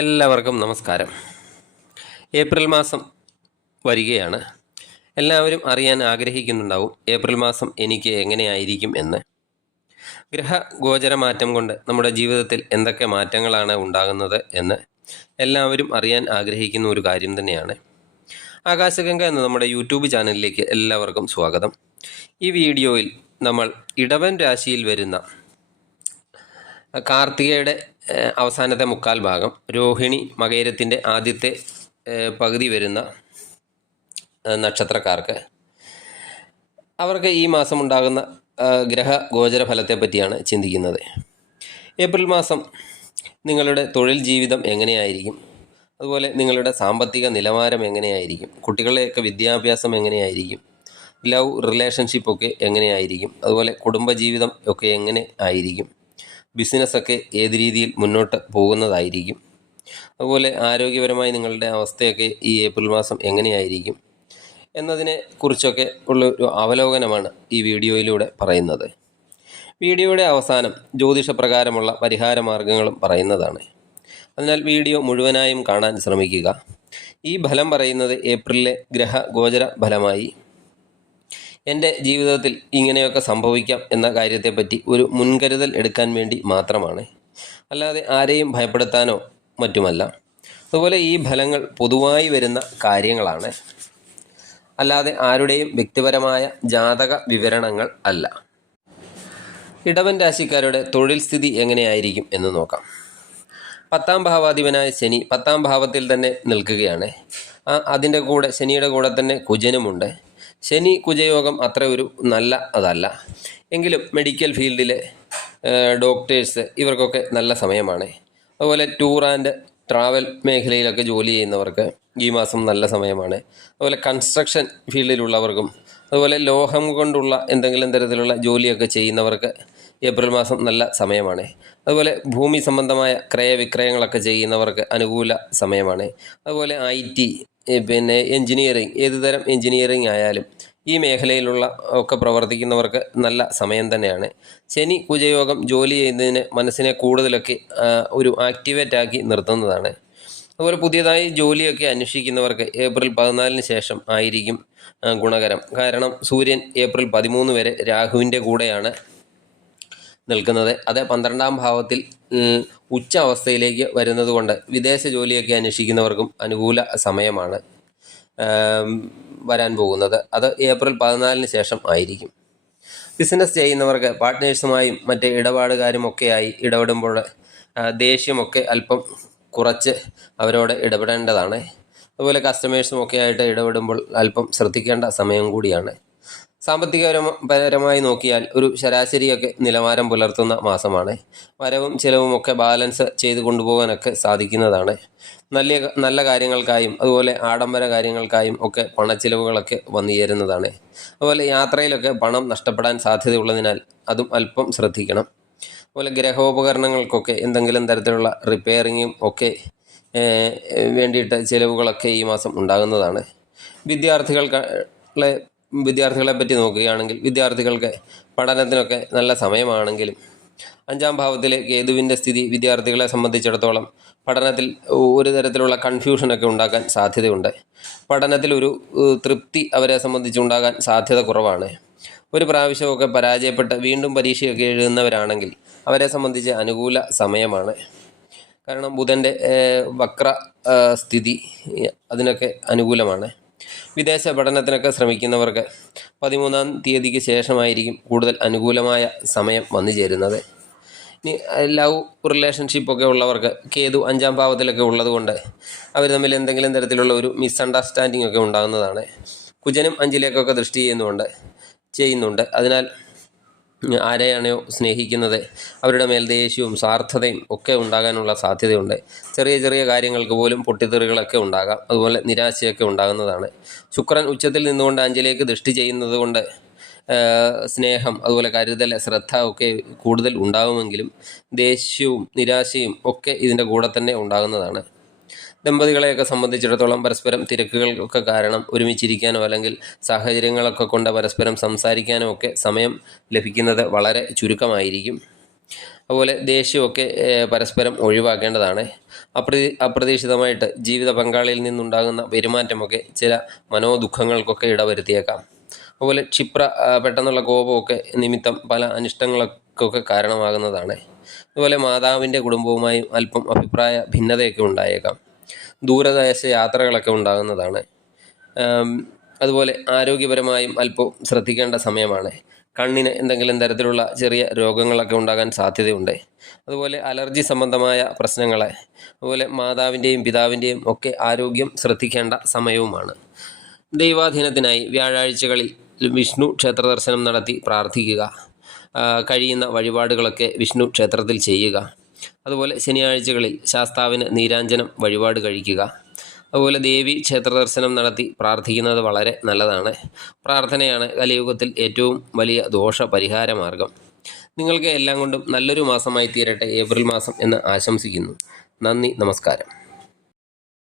എല്ലാവർക്കും നമസ്കാരം. ഏപ്രിൽ മാസം വരികയാണ്. എല്ലാവരും അറിയാൻ ആഗ്രഹിക്കുന്നുണ്ടാവും ഏപ്രിൽ മാസം എനിക്ക് എങ്ങനെയായിരിക്കും എന്ന്. ഗ്രഹഗോചരമാറ്റം കൊണ്ട് നമ്മുടെ ജീവിതത്തിൽ എന്തൊക്കെ മാറ്റങ്ങളാണ് ഉണ്ടാകുന്നത് എന്ന് എല്ലാവരും അറിയാൻ ആഗ്രഹിക്കുന്ന ഒരു കാര്യം തന്നെയാണ്. ആകാശഗംഗ എന്ന നമ്മുടെ യൂട്യൂബ് ചാനലിലേക്ക് എല്ലാവർക്കും സ്വാഗതം. ഈ വീഡിയോയിൽ നമ്മൾ ഇടവൻ രാശിയിൽ വരുന്ന കാർത്തികയുടെ അവസാനത്തെ മുക്കാൽ ഭാഗം, രോഹിണി മകയിരത്തിൻ്റെ ആദ്യത്തെ പകുതി വരുന്ന നക്ഷത്രക്കാർക്ക് അവർക്ക് ഈ മാസം ഉണ്ടാകുന്ന ഗ്രഹ ഗോചര ഫലത്തെ പറ്റിയാണ് ചിന്തിക്കുന്നത്. ഏപ്രിൽ മാസം നിങ്ങളുടെ തൊഴിൽ ജീവിതം എങ്ങനെയായിരിക്കും, അതുപോലെ നിങ്ങളുടെ സാമ്പത്തിക നിലവാരം എങ്ങനെയായിരിക്കും, കുട്ടികളുടെയൊക്കെ വിദ്യാഭ്യാസം എങ്ങനെയായിരിക്കും, ലവ് റിലേഷൻഷിപ്പൊക്കെ എങ്ങനെയായിരിക്കും, അതുപോലെ കുടുംബജീവിതം ഒക്കെ എങ്ങനെ ആയിരിക്കും, ബിസിനസ്സൊക്കെ ഏത് രീതിയിൽ മുന്നോട്ട് പോകുന്നതായിരിക്കും, അതുപോലെ ആരോഗ്യപരമായി നിങ്ങളുടെ അവസ്ഥയൊക്കെ ഈ ഏപ്രിൽ മാസം എങ്ങനെയായിരിക്കും എന്നതിനെ കുറിച്ചൊക്കെ ഉള്ള ഒരു അവലോകനമാണ് ഈ വീഡിയോയിലൂടെ പറയുന്നത്. വീഡിയോയുടെ അവസാനം ജ്യോതിഷപ്രകാരമുള്ള പരിഹാര മാർഗങ്ങളും പറയുന്നതാണ്. അതിനാൽ വീഡിയോ മുഴുവനായും കാണാൻ ശ്രമിക്കുക. ഈ ഫലം പറയുന്നത് ഏപ്രിലിലെ ഗ്രഹ ഗോചര ഫലമായി എൻ്റെ ജീവിതത്തിൽ ഇങ്ങനെയൊക്കെ സംഭവിക്കാം എന്ന കാര്യത്തെപ്പറ്റി ഒരു മുൻകരുതൽ എടുക്കാൻ വേണ്ടി മാത്രമാണ്, അല്ലാതെ ആരെയും ഭയപ്പെടുത്താനോ മറ്റുമല്ല. അതുപോലെ ഈ ഫലങ്ങൾ പൊതുവായി വരുന്ന കാര്യങ്ങളാണ്, അല്ലാതെ ആരുടെയും വ്യക്തിപരമായ ജാതക വിവരണങ്ങൾ അല്ല. ഇടവൻ രാശിക്കാരുടെ തൊഴിൽ സ്ഥിതി എങ്ങനെയായിരിക്കും എന്ന് നോക്കാം. 10ാം ഭാവാധിപനായ ശനി 10ാം ഭാവത്തിൽ തന്നെ നിൽക്കുകയാണ്. അതിൻ്റെ കൂടെ ശനിയുടെ കൂടെ തന്നെ കുജനുമുണ്ട്. ശനി കുജയോഗം അത്ര ഒരു നല്ല അതല്ല, എങ്കിലും മെഡിക്കൽ ഫീൽഡിലെ ഡോക്ടേഴ്സ് ഇവർക്കൊക്കെ നല്ല സമയമാണ്. അതുപോലെ ടൂർ ആൻഡ് ട്രാവൽ മേഖലയിലൊക്കെ ജോലി ചെയ്യുന്നവർക്ക് ഈ മാസം നല്ല സമയമാണ്. അതുപോലെ കൺസ്ട്രക്ഷൻ ഫീൽഡിലുള്ളവർക്കും, അതുപോലെ ലോഹം കൊണ്ടുള്ള എന്തെങ്കിലും തരത്തിലുള്ള ജോലിയൊക്കെ ചെയ്യുന്നവർക്ക് ഏപ്രിൽ മാസം നല്ല സമയമാണ്. അതുപോലെ ഭൂമി സംബന്ധമായ ക്രയവിക്രയങ്ങളൊക്കെ ചെയ്യുന്നവർക്ക് അനുകൂല സമയമാണ്. അതുപോലെ IT, എൻജിനീയറിങ്, ഏതുതരം എൻജിനീയറിങ് ആയാലും ഈ മേഖലയിലുള്ള ഒക്കെ പ്രവർത്തിക്കുന്നവർക്ക് നല്ല സമയം തന്നെയാണ്. ശനി കുജയോഗം ജോലി ചെയ്യുന്നതിന് മനസ്സിനെ കൂടുതലൊക്കെ ഒരു ആക്ടിവേറ്റാക്കി നിർത്തുന്നതാണ്. അതുപോലെ പുതിയതായി ജോലിയൊക്കെ അന്വേഷിക്കുന്നവർക്ക് ഏപ്രിൽ 14 ശേഷം ആയിരിക്കും ഗുണകരം. കാരണം സൂര്യൻ ഏപ്രിൽ 13 വരെ രാഹുവിൻ്റെ കൂടെയാണ് നിൽക്കുന്നത്. അത് 12ാം ഭാവത്തിൽ ഉച്ച അവസ്ഥയിലേക്ക് വരുന്നത് കൊണ്ട് വിദേശ ജോലിയൊക്കെ അന്വേഷിക്കുന്നവർക്കും അനുകൂല സമയമാണ് വരാൻ പോകുന്നത്. അത് ഏപ്രിൽ 14 ശേഷം ആയിരിക്കും. ബിസിനസ് ചെയ്യുന്നവർക്ക് പാർട്ട്നേഴ്സുമായും മറ്റ് ഇടപാടുകാരുമൊക്കെയായി ഇടപെടുമ്പോൾ ദേഷ്യമൊക്കെ അല്പം കുറച്ച് അവരോട് ഇടപെടേണ്ടതാണ്. അതുപോലെ കസ്റ്റമേഴ്സുമൊക്കെ ആയിട്ട് ഇടപെടുമ്പോൾ അല്പം ശ്രദ്ധിക്കേണ്ട സമയം കൂടിയാണ്. സാമ്പത്തികപരമായി നോക്കിയാൽ ഒരു ശരാശരിയൊക്കെ നിലവാരം പുലർത്തുന്ന മാസമാണ്. വരവും ചിലവുമൊക്കെ ബാലൻസ് ചെയ്ത് കൊണ്ടുപോകാനൊക്കെ സാധിക്കുന്നതാണ്. നല്ല കാര്യങ്ങൾക്കായും അതുപോലെ ആഡംബര കാര്യങ്ങൾക്കായും ഒക്കെ പണച്ചിലവുകളൊക്കെ വന്നു ചേരുന്നതാണ്. അതുപോലെ യാത്രയിലൊക്കെ പണം നഷ്ടപ്പെടാൻ സാധ്യതയുള്ളതിനാൽ അതും അല്പം ശ്രദ്ധിക്കണം. അതുപോലെ ഗ്രഹോപകരണങ്ങൾക്കൊക്കെ എന്തെങ്കിലും തരത്തിലുള്ള റിപ്പയറിങ്ങും ഒക്കെ വേണ്ടിയിട്ട് ചിലവുകളൊക്കെ ഈ മാസം ഉണ്ടാകുന്നതാണ്. വിദ്യാർത്ഥികളെ പറ്റി നോക്കുകയാണെങ്കിൽ വിദ്യാർത്ഥികൾക്ക് പഠനത്തിനൊക്കെ നല്ല സമയമാണെങ്കിലും 5ാം ഭാവത്തിലെ കേതുവിൻ്റെ സ്ഥിതി വിദ്യാർത്ഥികളെ സംബന്ധിച്ചിടത്തോളം പഠനത്തിൽ ഒരു തരത്തിലുള്ള കൺഫ്യൂഷനൊക്കെ ഉണ്ടാക്കാൻ സാധ്യതയുണ്ട്. പഠനത്തിൽ ഒരു തൃപ്തി അവരെ സംബന്ധിച്ചുണ്ടാകാൻ സാധ്യത കുറവാണ്. ഒരു പ്രാവശ്യമൊക്കെ പരാജയപ്പെട്ട് വീണ്ടും പരീക്ഷയൊക്കെ എഴുതുന്നവരാണെങ്കിൽ അവരെ സംബന്ധിച്ച് അനുകൂല സമയമാണ്. കാരണം ബുധൻ്റെ വക്ര സ്ഥിതി അതിനൊക്കെ അനുകൂലമാണ്. വിദേശ പഠനത്തിനൊക്കെ ശ്രമിക്കുന്നവർക്ക് 13ാം തീയതിക്ക് ശേഷമായിരിക്കും കൂടുതൽ അനുകൂലമായ സമയം വന്നു ചേരുന്നത്. ഇനി ലവ് റിലേഷൻഷിപ്പൊക്കെ ഉള്ളവർക്ക് കേതു 5ാം ഭാവത്തിലൊക്കെ ഉള്ളതുകൊണ്ട് അവർ തമ്മിൽ എന്തെങ്കിലും തരത്തിലുള്ള ഒരു മിസ്അണ്ടർസ്റ്റാൻഡിംഗ് ഒക്കെ ഉണ്ടാകുന്നതാണ്. കുജനും 5ലേക്കൊക്കെ ദൃഷ്ടി ചെയ്യുന്നുണ്ട്. അതിനാൽ ആരെയാണോ സ്നേഹിക്കുന്നത് അവരുടെ മേൽ ദേഷ്യവും സ്വാർത്ഥതയും ഒക്കെ ഉണ്ടാകാനുള്ള സാധ്യതയുണ്ട്. ചെറിയ ചെറിയ കാര്യങ്ങൾക്ക് പോലും പൊട്ടിത്തെറികളൊക്കെ ഉണ്ടാകാം. അതുപോലെ നിരാശയൊക്കെ ഉണ്ടാകുന്നതാണ്. ശുക്രൻ ഉച്ചത്തിൽ നിന്നുകൊണ്ട് 5ലേക്ക് ദൃഷ്ടി ചെയ്യുന്നത് കൊണ്ട് സ്നേഹം, അതുപോലെ കരുതൽ, ശ്രദ്ധ ഒക്കെ കൂടുതൽ ഉണ്ടാകുമെങ്കിലും ദേഷ്യവും നിരാശയും ഒക്കെ ഇതിൻ്റെ കൂടെ തന്നെ ഉണ്ടാകുന്നതാണ്. ദമ്പതികളെയൊക്കെ സംബന്ധിച്ചിടത്തോളം പരസ്പരം തിരക്കുകൾക്കൊക്കെ കാരണം ഒരുമിച്ചിരിക്കാനോ അല്ലെങ്കിൽ സാഹചര്യങ്ങളൊക്കെ കൊണ്ട് പരസ്പരം സംസാരിക്കാനോ ഒക്കെ സമയം ലഭിക്കുന്നത് വളരെ ചുരുക്കമായിരിക്കും. അതുപോലെ ദേഷ്യമൊക്കെ പരസ്പരം ഒഴിവാക്കേണ്ടതാണ്. അപ്രതീക്ഷിതമായിട്ട് ജീവിത പങ്കാളിയിൽ നിന്നുണ്ടാകുന്ന പെരുമാറ്റമൊക്കെ ചില മനോദുഃഖങ്ങൾക്കൊക്കെ ഇടവരുത്തിയേക്കാം. അതുപോലെ പെട്ടെന്നുള്ള കോപമൊക്കെ നിമിത്തം പല അനിഷ്ടങ്ങൾക്കൊക്കെ കാരണമാകുന്നതാണ്. അതുപോലെ മാതാവിൻ്റെ കുടുംബവുമായും അല്പം അഭിപ്രായ ഭിന്നതയൊക്കെ ഉണ്ടായേക്കാം. ദൂരദേശ യാത്രകളൊക്കെ ഉണ്ടാകുന്നതാണ്. അതുപോലെ ആരോഗ്യപരമായും അല്പം ശ്രദ്ധിക്കേണ്ട സമയമാണ്. കണ്ണിന് എന്തെങ്കിലും തരത്തിലുള്ള ചെറിയ രോഗങ്ങളൊക്കെ ഉണ്ടാകാൻ സാധ്യതയുണ്ട്. അതുപോലെ അലർജി സംബന്ധമായ പ്രശ്നങ്ങളെ, അതുപോലെ മാതാവിൻ്റെയും പിതാവിൻ്റെയും ഒക്കെ ആരോഗ്യം ശ്രദ്ധിക്കേണ്ട സമയവുമാണ്. ദൈവാധീനത്തിനായി വ്യാഴാഴ്ചകളിൽ വിഷ്ണു ക്ഷേത്ര ദർശനം നടത്തി പ്രാർത്ഥിക്കുക. കഴിയുന്ന വഴിപാടുകളൊക്കെ വിഷ്ണു ക്ഷേത്രത്തിൽ ചെയ്യുക. അതുപോലെ ശനിയാഴ്ചകളിൽ ശാസ്താവിന് നീരാഞ്ജനം വഴിപാട് കഴിക്കുക. അതുപോലെ ദേവി ക്ഷേത്ര ദർശനം നടത്തി പ്രാർത്ഥിക്കുന്നത് വളരെ നല്ലതാണ്. പ്രാർത്ഥനയാണ് കലിയുഗത്തിൽ ഏറ്റവും വലിയ ദോഷ പരിഹാര മാർഗം. നിങ്ങൾക്ക് എല്ലാം കൊണ്ടും നല്ലൊരു മാസമായി തീരട്ടെ ഏപ്രിൽ മാസം എന്ന് ആശംസിക്കുന്നു. നന്ദി, നമസ്കാരം.